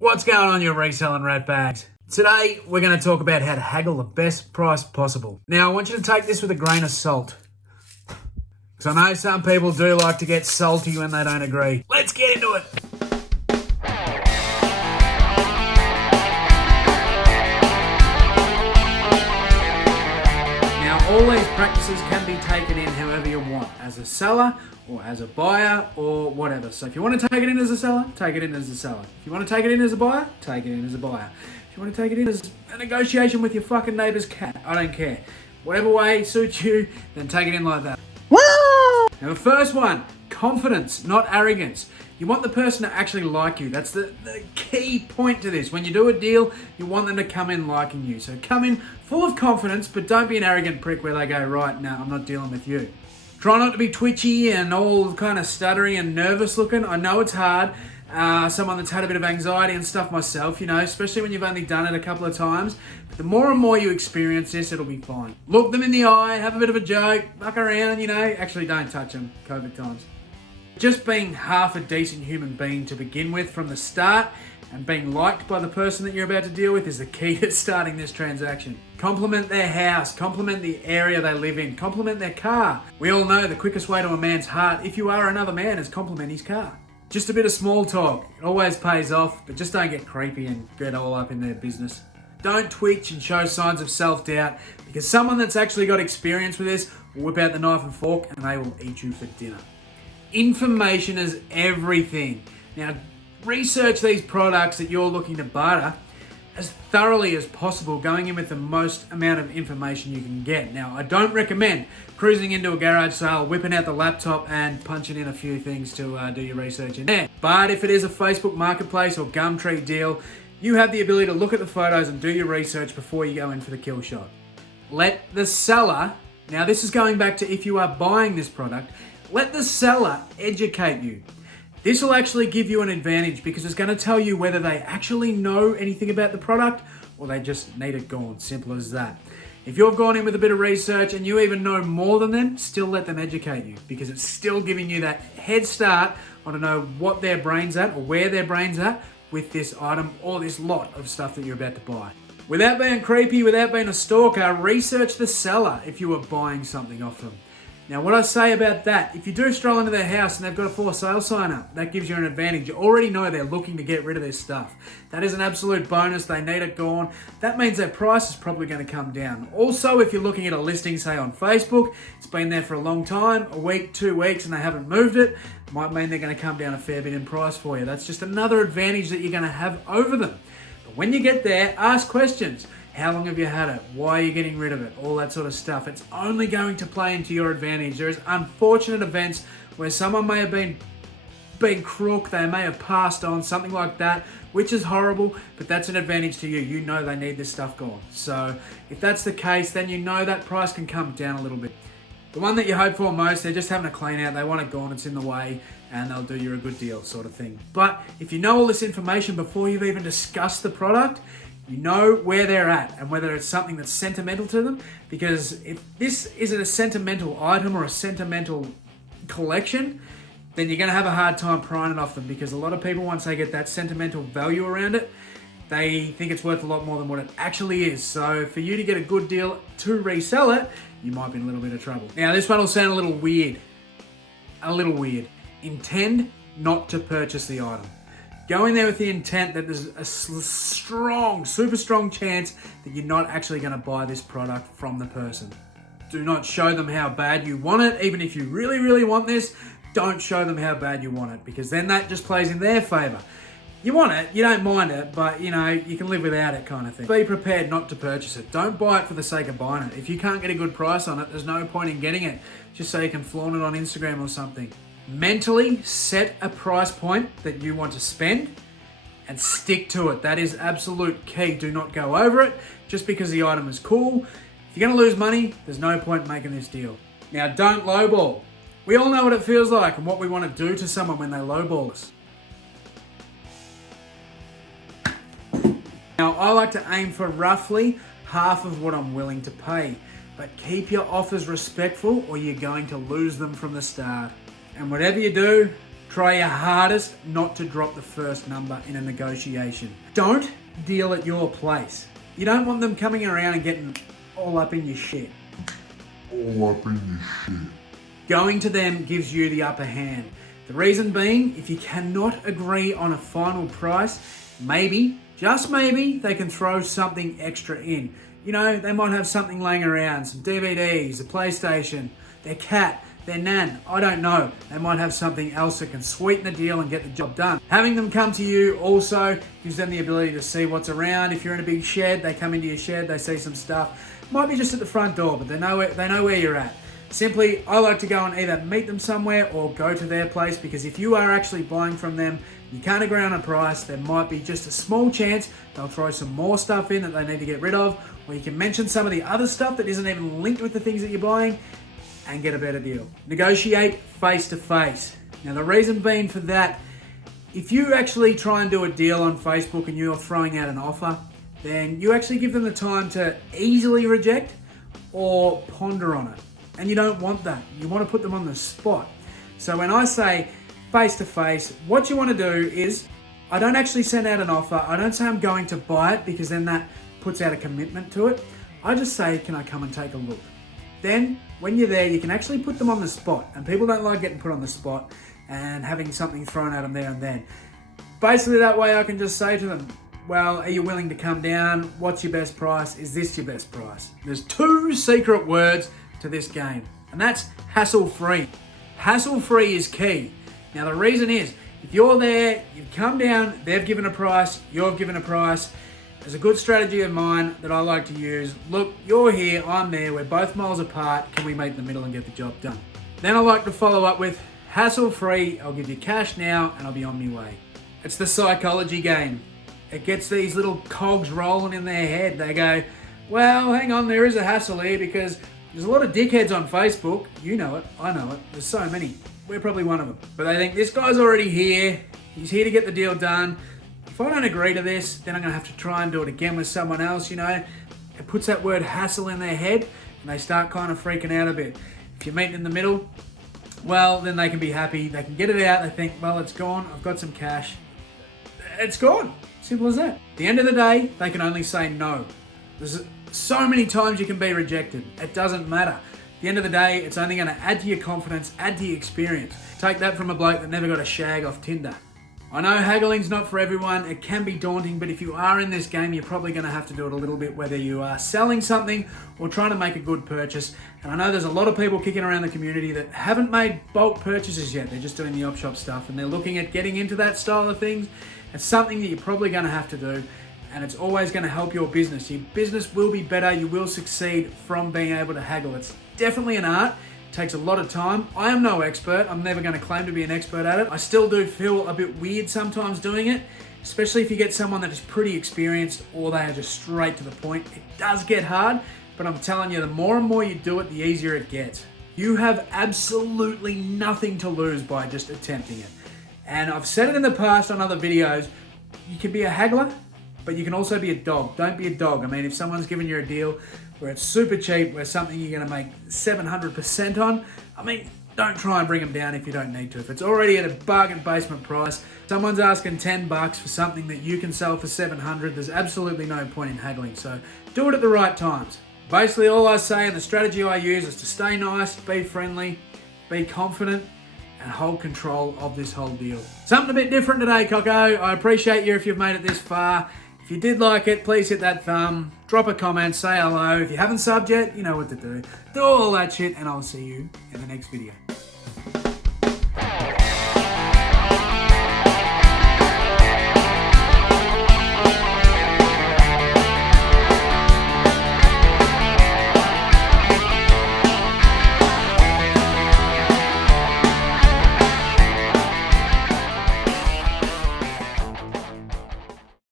What's going on, you reselling ratbags? Today, we're going to talk about how to haggle the best price possible. Now, I want you to take this with a grain of salt, because I know some people do like to get salty when they don't agree. Let's get into it. Now, all these practices can be taken in however you want, as a seller or as a buyer or whatever. So if you want to take it in as a seller, take it in as a seller. If you want to take it in as a buyer, take it in as a buyer. If you want to take it in as a negotiation with your fucking neighbour's cat, I don't care. Whatever way suits you, then take it in like that. Woo! Now the first one, confidence, not arrogance. You want the person to actually like you. That's the key point to this. When you do a deal, you want them to come in liking you. So come in full of confidence, but don't be an arrogant prick where they go, right, no, I'm not dealing with you. Try not to be twitchy and all kind of stuttery and nervous looking. I know it's hard. Someone that's had a bit of anxiety and stuff myself, especially when you've only done it a couple of times. But the more and more you experience this, it'll be fine. Look them in the eye, have a bit of a joke, fuck around, Actually, don't touch them, COVID times. Just being half a decent human being to begin with from the start and being liked by the person that you're about to deal with is the key to starting this transaction. Compliment their house, compliment the area they live in, compliment their car. We all know the quickest way to a man's heart, if you are another man, is compliment his car. Just a bit of small talk. It always pays off, but just don't get creepy and get all up in their business. Don't twitch and show signs of self-doubt, because someone that's actually got experience with this will whip out the knife and fork and they will eat you for dinner. Information is everything. Now, research these products that you're looking to barter as thoroughly as possible, going in with the most amount of information you can get. Now, I don't recommend cruising into a garage sale, whipping out the laptop and punching in a few things to do your research in there. But if it is a Facebook Marketplace or Gumtree deal, you have the ability to look at the photos and do your research before you go in for the kill shot. Let the seller, now this is going back to if you are buying this product, let the seller educate you. This will actually give you an advantage because it's going to tell you whether they actually know anything about the product or they just need it gone. Simple as that. If you've gone in with a bit of research and you even know more than them, still let them educate you because it's still giving you that head start on to know what their brain's at or where their brain's at with this item or this lot of stuff that you're about to buy. Without being creepy, without being a stalker, research the seller if you are buying something off them. Now, what I say about that, if you do stroll into their house and they've got a for sale sign up, that gives you an advantage. You already know they're looking to get rid of their stuff. That is an absolute bonus. They need it gone. That means their price is probably going to come down. Also, if you're looking at a listing, say on Facebook, it's been there for a long time, a week, 2 weeks, and they haven't moved it, might mean they're going to come down a fair bit in price for you. That's just another advantage that you're going to have over them. But when you get there, ask questions. How long have you had it? Why are you getting rid of it? All that sort of stuff. It's only going to play into your advantage. There is unfortunate events where someone may have been crook, they may have passed on, something like that, which is horrible, but that's an advantage to you. You know they need this stuff gone. So if that's the case, then you know that price can come down a little bit. The one that you hope for most, they're just having a clean out, they want it gone, it's in the way, and they'll do you a good deal sort of thing. But if you know all this information before you've even discussed the product, you know where they're at and whether it's something that's sentimental to them. Because if this isn't a sentimental item or a sentimental collection, then you're going to have a hard time prying it off them, because a lot of people, once they get that sentimental value around it, they think it's worth a lot more than what it actually is. So for you to get a good deal to resell it, you might be in a little bit of trouble. Now, this one will sound a little weird. Intend not to purchase the item. Go in there with the intent that there's a super strong chance that you're not actually going to buy this product from the person. Do not show them how bad you want it. Even if you really, really want this, don't show them how bad you want it, because then that just plays in their favor. You want it, you don't mind it, but you can live without it kind of thing. Be prepared not to purchase it. Don't buy it for the sake of buying it. If you can't get a good price on it, there's no point in getting it, just so you can flaunt it on Instagram or something. Mentally set a price point that you want to spend and stick to it. That is absolute key. Do not go over it just because the item is cool. If you're going to lose money, there's no point in making this deal. Now, don't lowball. We all know what it feels like and what we want to do to someone when they lowball us. Now, I like to aim for roughly half of what I'm willing to pay, but keep your offers respectful or you're going to lose them from the start. And whatever you do, Try your hardest not to drop the first number in a negotiation. Don't deal at your place. You don't want them coming around and getting all up in your shit. Going to them gives you the upper hand. The reason being, if you cannot agree on a final price, maybe, just maybe, they can throw something extra in. You know, they might have something laying around, some DVDs, a PlayStation, their cat, their nan, I don't know. They might have something else that can sweeten the deal and get the job done. Having them come to you also gives them the ability to see what's around. If you're in a big shed, they come into your shed, they see some stuff. Might be just at the front door, but they know where you're at. Simply, I like to go and either meet them somewhere or go to their place, because if you are actually buying from them, you can't agree on a price, there might be just a small chance they'll throw some more stuff in that they need to get rid of, or you can mention some of the other stuff that isn't even linked with the things that you're buying and get a better deal. Negotiate face to face. Now the reason being for that, if you actually try and do a deal on Facebook and you're throwing out an offer, then you actually give them the time to easily reject or ponder on it. And you don't want that. You want to put them on the spot. So when I say face to face, what you want to do is, I don't actually send out an offer. I don't say I'm going to buy it, because then that puts out a commitment to it. I just say, can I come and take a look? Then when you're there, you can actually put them on the spot. And people don't like getting put on the spot and having something thrown at them there and then. Basically that way I can just say to them, well, are you willing to come down? What's your best price? Is this your best price? There's 2 secret words to this game, and that's hassle-free. Hassle-free is key. Now the reason is, if you're there, you've come down, they've given a price, you've given a price, there's a good strategy of mine that I like to use. Look, you're here, I'm there, we're both miles apart, can we meet in the middle and get the job done? Then I like to follow up with, hassle-free, I'll give you cash now and I'll be on my way. It's the psychology game. It gets these little cogs rolling in their head. They go, well, hang on, there is a hassle here, because there's a lot of dickheads on Facebook. You know it, I know it, there's so many. We're probably one of them. But they think, this guy's already here, he's here to get the deal done. If I don't agree to this, then I'm gonna have to try and do it again with someone else, you know. It puts that word hassle in their head and they start kind of freaking out a bit. If you're meeting in the middle, well, then they can be happy, they can get it out, they think, well, it's gone, I've got some cash. It's gone, simple as that. At the end of the day, they can only say no. There's so many times you can be rejected, it doesn't matter. At the end of the day, it's only gonna add to your confidence, add to your experience. Take that from a bloke that never got a shag off Tinder. I know haggling's not for everyone, it can be daunting, but if you are in this game, you're probably gonna have to do it a little bit, whether you are selling something or trying to make a good purchase. And I know there's a lot of people kicking around the community that haven't made bulk purchases yet, they're just doing the op shop stuff and they're looking at getting into that style of things. It's something that you're probably gonna have to do, and it's always gonna help your business. Your business will be better, you will succeed from being able to haggle. It's definitely an art. Takes a lot of time. I am no expert. I'm never going to claim to be an expert at it. I still do feel a bit weird sometimes doing it, especially if you get someone that is pretty experienced or they are just straight to the point. It does get hard, but I'm telling you, the more and more you do it, the easier it gets. You have absolutely nothing to lose by just attempting it. And I've said it in the past on other videos, you can be a haggler, but you can also be a dog. Don't be a dog. I mean, if someone's giving you a deal where it's super cheap, where something you're going to make 700% on, I mean, don't try and bring them down if you don't need to. If it's already at a bargain basement price, someone's asking $10 for something that you can sell for 700, there's absolutely no point in haggling. So do it at the right times. Basically, all I say and the strategy I use is to stay nice, be friendly, be confident, and hold control of this whole deal. Something a bit different today, Coco. I appreciate you if you've made it this far. If you did like it, please hit that thumb, drop a comment, say hello. If you haven't subbed yet, you know what to do. Do all that shit, and I'll see you in the next video.